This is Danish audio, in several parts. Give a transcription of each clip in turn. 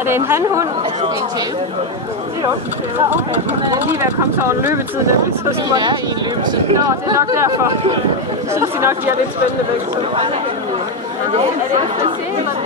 Er det en hanhund? Det er en tæve. Det er okay. Hun er lige ved at komme til over en løbetid, nemlig. Så Det er i en løbetid. Nå, det er nok derfor. Jeg synes de nok, de er lidt spændende begge to. Er det FDC, eller er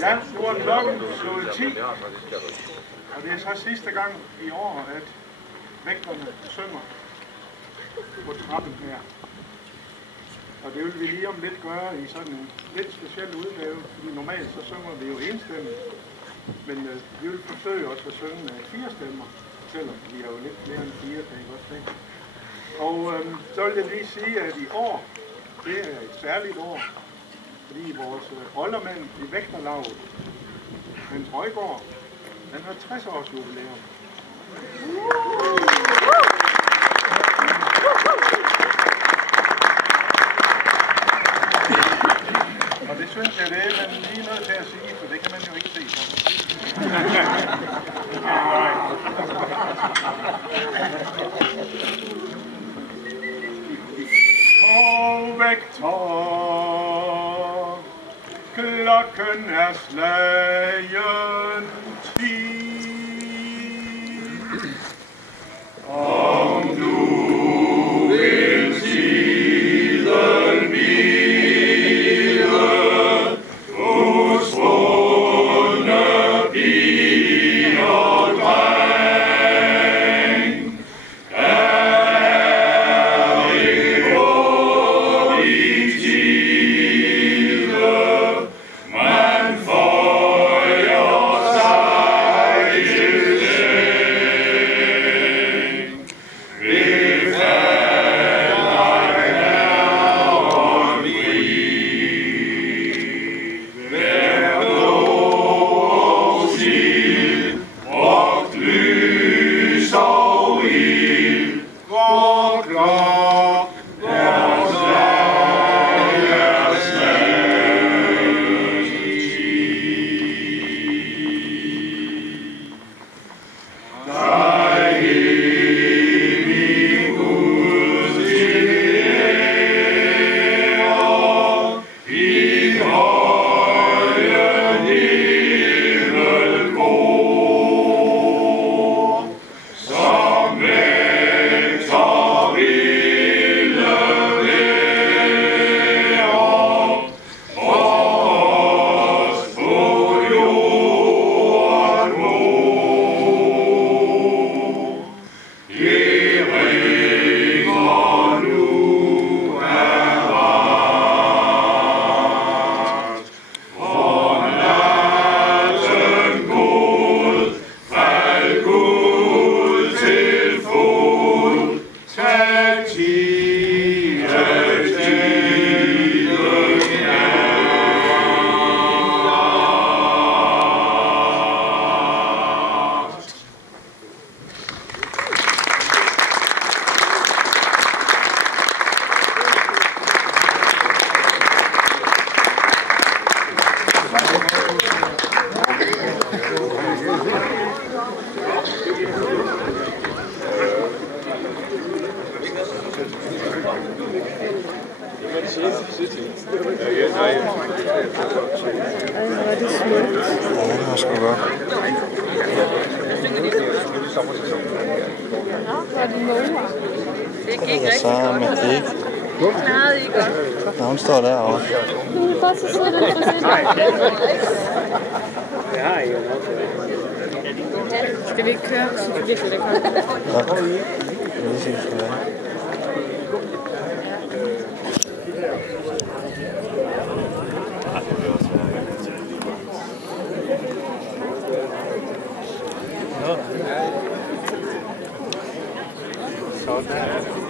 Ja, nu er klokken slået 10, og det er så sidste gang i år, at vægterne synger på trappen her. Og det vil vi lige om lidt gøre i sådan en lidt speciel udgave, fordi normalt så synger vi jo enstemmigt, men vi vil forsøge også at synge med 4 stemmer, selvom vi er jo lidt flere end 4, kan I godt se. Og så vil jeg lige sige, at i år, det er et særligt år, fordi vores rollermand i vægterlaget, Hans Røjgaard, han har 60 års jubilæum. Og det synes jeg, det er man lige nødt til at sige, for det kan man jo ikke se på. Og vægter, klokken er slagen 10. Om du vil tiden vide hos vundne pige og dreng, er det på din tide, man føjer sig til seng. Hvor er det smukt. Ja, det var sgu godt. Hvor er det måger? Det gik rigtig godt. Men ikke. Klarede I godt? Nå, hun står derovre. Hun er bare så sød, den frisinde. Det har I jo nok. Skal vi ikke køre? Jeg synes virkelig, det kommer. Ja. Det vil sige, det skal være. Sådan.